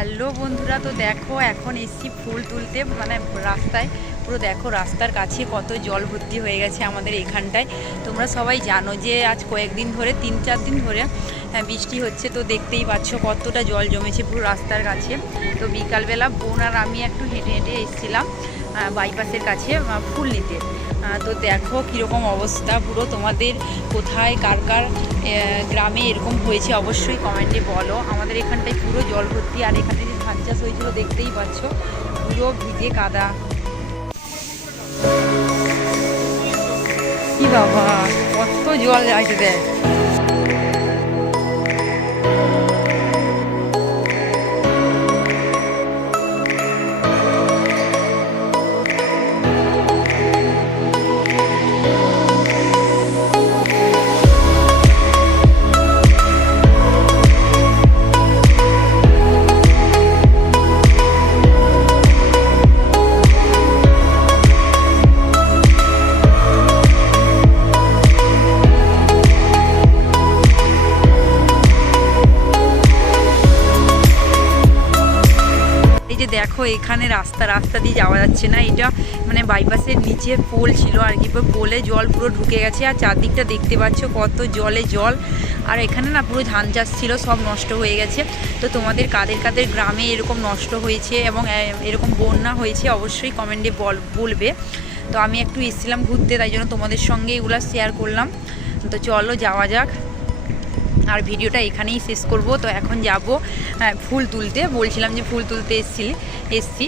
Hello বন্ধুরা তো দেখো এখন এসছি ফুল তুলতে। মানে রাস্তায় পুরো দেখো রাস্তার কাছে কত জল ভর্তি হয়ে গেছে আমাদের এখানটায়। তোমরা সবাই জানো যে আজ কয়েকদিন ধরে তিন চার দিন ধরে হ্যাঁ, বৃষ্টি হচ্ছে তো দেখতেই পাচ্ছ কতটা জল জমেছে পুরো রাস্তার কাছে। তো বিকালবেলা বোন আর আমি একটু হেঁটে হেঁটে এসেছিলাম বাইপাসের কাছে ফুল নিতে। তো দেখো কীরকম অবস্থা। পুরো তোমাদের কোথায়, কার কার গ্রামে এরকম হয়েছে অবশ্যই কমেন্টে বলো। আমাদের এখানটায় পুরো জল ভর্তি, আর এখানে যে ধান চাষ হয়েছিল দেখতেই পাচ্ছ, পুরো ভিজে কাদা। কি বাবা, কত জল আছে দেখ। দেখো, এখানে রাস্তা রাস্তা দিয়ে যাওয়া যাচ্ছে না। এটা মানে বাইপাসের নিচে পোল ছিল আর কি পোলে জল পুরো ঢুকে গেছে আর চারদিকটা দেখতে পাচ্ছ কত জলে জল। আর এখানে না পুরো ধান চাষ ছিল, সব নষ্ট হয়ে গেছে। তো তোমাদের কাদের কাদের গ্রামে এরকম নষ্ট হয়েছে এবং এরকম বন্যা হয়েছে অবশ্যই কমেন্টে বল, বলবে। তো আমি একটু এসেছিলাম ঘুরতে, তাই জন্য তোমাদের সঙ্গে এগুলো শেয়ার করলাম। তো চলো যাওয়া যাক। আর ভিডিওটা এখানেই শেষ করব। তো এখন যাব ফুল তুলতে। বলছিলাম যে ফুল তুলতে এসেছিলি এসছি।